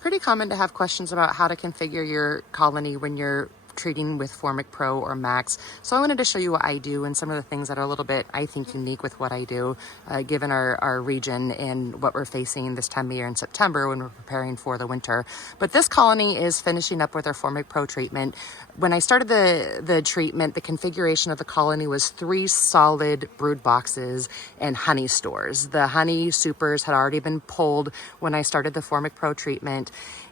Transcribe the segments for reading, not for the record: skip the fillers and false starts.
pretty common to have questions about how to configure your colony when you're treating with Formic Pro or Max. So I wanted to show you what I do and some of the things that are a little bit, I think, unique with what I do, given our region and what we're facing this time of year in September when we're preparing for the winter. But this colony is finishing up with our Formic Pro treatment. When I started the treatment, the configuration of the colony was 3 solid brood boxes and honey stores. The honey supers had already been pulled when I started the Formic Pro treatment.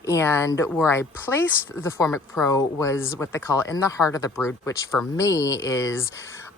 And where I placed the Formic Pro was what they call in the heart of the brood, which for me is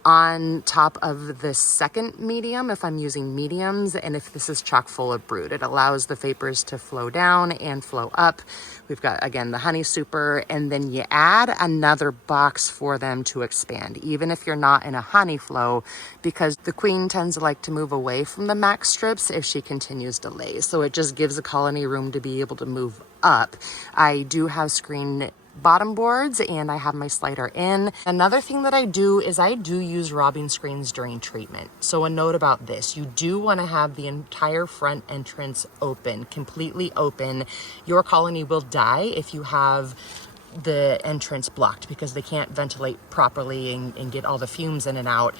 on top of the second medium if I'm using mediums, and if this is chock full of brood. It allows the vapors to flow down and flow up. We've got, again, the honey super, and then you add another box for them to expand, even if you're not in a honey flow, because the queen tends to like to move away from the max strips if she continues to lay. So it just gives the colony room to be able to move up. I do have screen bottom boards and I have my slider in. Another thing that I do is I do use robbing screens during treatment. So a note about this, you do want to have the entire front entrance open, completely open. Your colony will die if you have the entrance blocked because they can't ventilate properly and get all the fumes in and out.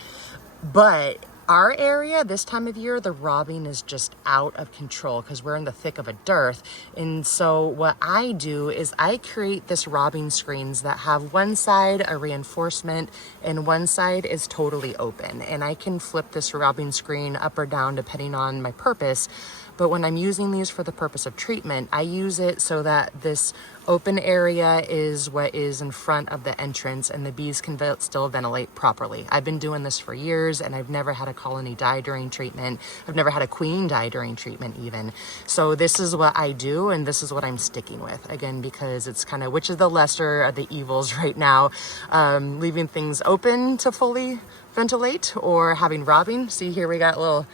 But our area this time of year, the robbing is just out of control because we're in the thick of a dearth. And so what I do is I create this robbing screens that have one side a reinforcement and one side is totally open. And I can flip this robbing screen up or down depending on my purpose. But when I'm using these for the purpose of treatment, I use it so that this open area is what is in front of the entrance and the bees can still ventilate properly. I've been doing this for years and I've never had a colony die during treatment. I've never had a queen die during treatment even. So this is what I do and this is what I'm sticking with. Again, because it's kind of which is the lesser of the evils right now, leaving things open to fully ventilate or having robbing. See here we got a little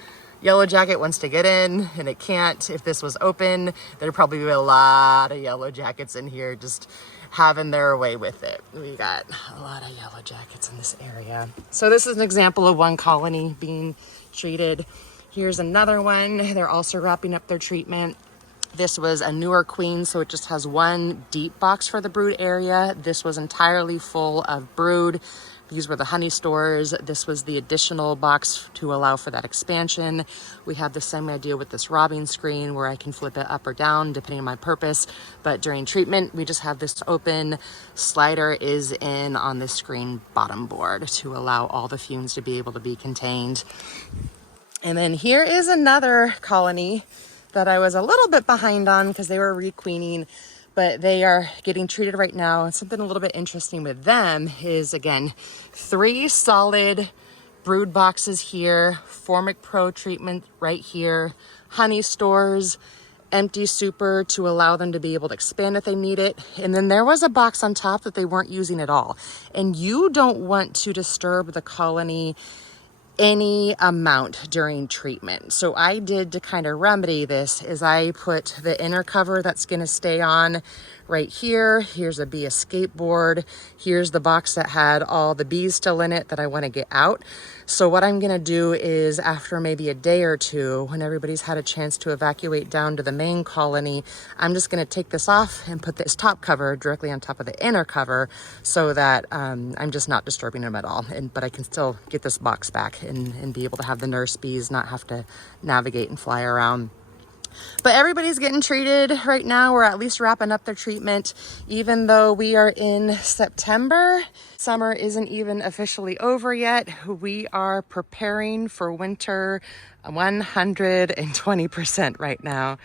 yellow jacket wants to get in and it can't. If this was open, there'd probably be a lot of yellow jackets in here just having their way with it. We got a lot of yellow jackets in this area. So this is an example of one colony being treated. Here's another one. They're also wrapping up their treatment. This was a newer queen, so it just has one deep box for the brood area. This was entirely full of brood. These were the honey stores. This was the additional box to allow for that expansion. We have the same idea with this robbing screen where I can flip it up or down depending on my purpose. But during treatment, we just have this open. Slider is in on the screen bottom board to allow all the fumes to be able to be contained. And then here is another colony that I was a little bit behind on because they were requeening, but they are getting treated right now. And something a little bit interesting with them is, again, 3 solid brood boxes here, Formic Pro treatment right here, honey stores, empty super to allow them to be able to expand if they need it. And then there was a box on top that they weren't using at all. And you don't want to disturb the colony any amount during treatment. So I did to kind of remedy this is I put the inner cover that's going to stay on right here. Here's a bee escape board. Here's the box that had all the bees still in it that I want to get out. So what I'm going to do is after maybe a day or two, when everybody's had a chance to evacuate down to the main colony, I'm just going to take this off and put this top cover directly on top of the inner cover so that I'm just not disturbing them at all. But I can still get this box back and be able to have the nurse bees not have to navigate and fly around. But everybody's getting treated right now. We're at least wrapping up their treatment, even though we are in September. Summer isn't even officially over yet. We are preparing for winter 120% right now.